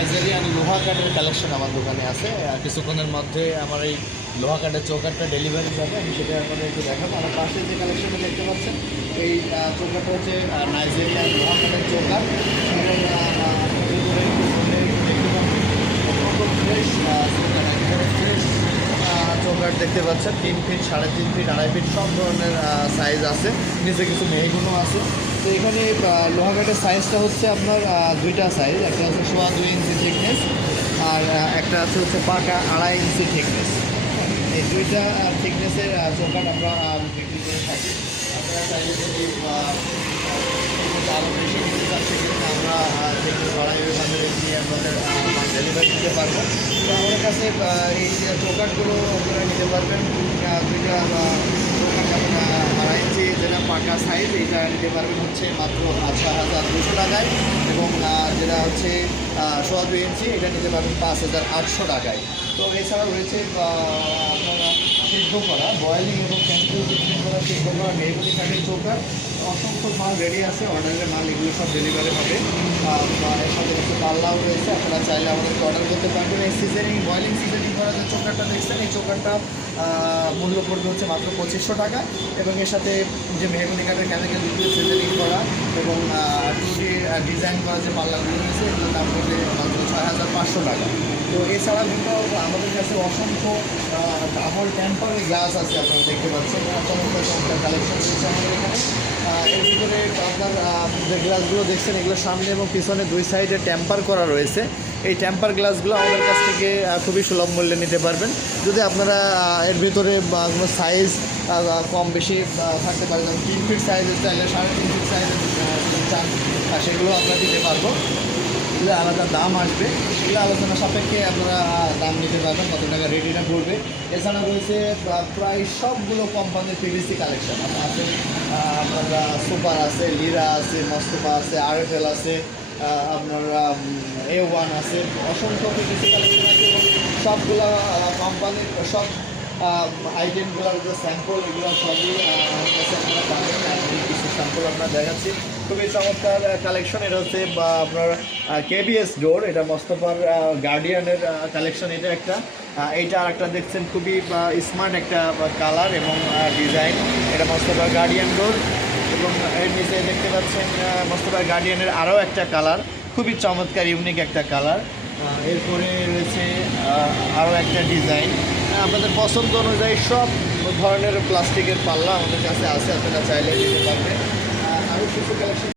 Nigerian লোহা কাঠের collection আমার দোকানে আছে। কিছুক্ষণের মধ্যে আমার এই লোহা কাঠের চৌকাঠটা ডেলিভারি যাবে, আমি সেটা আপনাদের একটু দেখাবো। আর পাশে যে কালেকশনটা দেখতে পাচ্ছেন এই চৌকাঠটা হচ্ছে নাইজেরিয়ান লোহা কাঠের চৌকাঠ এবং ফ্রেশ ফ্রেশ চৌকাঠ দেখতে পাচ্ছেন। 3 ফিট, 3.5 ফিট, 2.5 ফিট সব ধরনের সাইজ আছে, নিচে কিছু মেহগুনও আছে। তো এখানে লোহা কাঠের সাইজটা হচ্ছে আপনার দুইটা সাইজ, একটা হচ্ছে 2.5 ইঞ্চি থিকনেস আর একটা আছে হচ্ছে পাকা 2.5 ইঞ্চি থিকনেস। এই দুইটা থিকনেসের চৌকাঠ আমরা বিক্রি করে থাকি। আপনারা চাইলে যদি আরও বেশি নিতে চান সেক্ষেত্রে আমরা থিকনেস বাড়াইভাবে নিয়ে আপনাদের ডেলিভারি দিতে পারবো। তো আমাদের কাছে এই চৌকাঠগুলো আপনারা নিতে পারবেন। দুইটা চৌকাঠ 2.5 ইঞ্চি যেটা পাকা সাইজ, এইটা নিতে পারবেন হচ্ছে মাত্র 6,200 টাকায় এবং যেটা হচ্ছে 2.5 ইঞ্চি এটা নিতে পারবেন 5,800 টাকায়। তো এছাড়াও রয়েছে আপনারা সিদ্ধ করা বয়েলিং এবং ক্যান্সেল করা সিদ্ধ করা মেহগনি কাঠের চৌকাঠ। অসংখ্য মাল রেডি আছে, অর্ডারের মাল এগুলো সব ডেলিভারি হবে। এর সাথে কিছু পাল্লাও রয়েছে, আপনারা চাইলে আমাদেরকে অর্ডার করতে পারবেন। এই সিজনিং বয়েলিং সিজনিং করা যে চৌকাঠটা দেখছেন, এই চৌকাঠটা মূল্য পড়বে হচ্ছে মাত্র 2,500 টাকা এবং এর সাথে যে মেহগনি কাঠের কেমিক্যাল দিয়ে সিজনিং করা এবং 2D ডিজাইন করা যে পাল্লাগুলো রয়েছে এগুলোর দাম পড়বে মাত্র 6,500 টাকা। তো এছাড়া কিন্তু আমাদের কাছে অসংখ্য ডাবল টেম্পারের গ্লাস আছে, আপনারা দেখতে পাচ্ছেন। চমৎকার চমৎকার কালেকশন রয়েছে আমাদের এখানে। এর ভিতরে আপনার যে গ্লাসগুলো দেখছেন এগুলো সামনে এবং পিছনে দুই সাইডে টেম্পার করা রয়েছে। এই টেম্পার গ্লাসগুলো আমাদের কাছ থেকে খুবই সুলভ মূল্যে নিতে পারবেন। যদি আপনারা এর ভিতরে কোনো সাইজ কম বেশি থাকতে পারে, যেমন 3 ফিট সাইজের চাইলে 3.5 ফিট সাইজের চান সেগুলো আমরা দিতে পারবো। এগুলো আলাদা দাম আসবে, এগুলো আলোচনা সাপেক্ষে আপনারা দাম নিতে পারবেন, কত টাকা রেডিটা করবে। এছাড়া রয়েছে প্রায় সবগুলো কোম্পানির পিভিসি কালেকশন আছে। আপনার সুপার আছে, লিরা আছে, মস্তফা আছে, RFL আছে, আপনার A1 আছে, অসংখ্য পিভিসি কালেকশন আছে এবং সবগুলো কোম্পানির সব আইটেমগুলোর যে স্যাম্পল এগুলো সবই কাছে আপনারা পাবেন। কিছু স্যাম্পল আপনারা দেখাচ্ছি, খুবই চমৎকার কালেকশন। এটা হচ্ছে আপনার KBS ডোর, এটা মোস্তফার গার্ডিয়ানের কালেকশন। এটা একটা, এইটা আরেকটা দেখছেন খুবই স্মার্ট একটা কালার এবং ডিজাইন। এটা মোস্তফার গার্ডিয়ান ডোর এবং এর নিচে দেখতে পাচ্ছেন মোস্তফার গার্ডিয়ানের আরও একটা কালার, খুবই চমৎকার ইউনিক একটা কালার। এরপরে রয়েছে আরও একটা ডিজাইন। আপনাদের পছন্দ অনুযায়ী সব ধরনের প্লাস্টিকের পাল্লা আমাদের কাছে আছে, আপনারা চাইলে নিতে পারবেন। আরও কিছু কালেকশন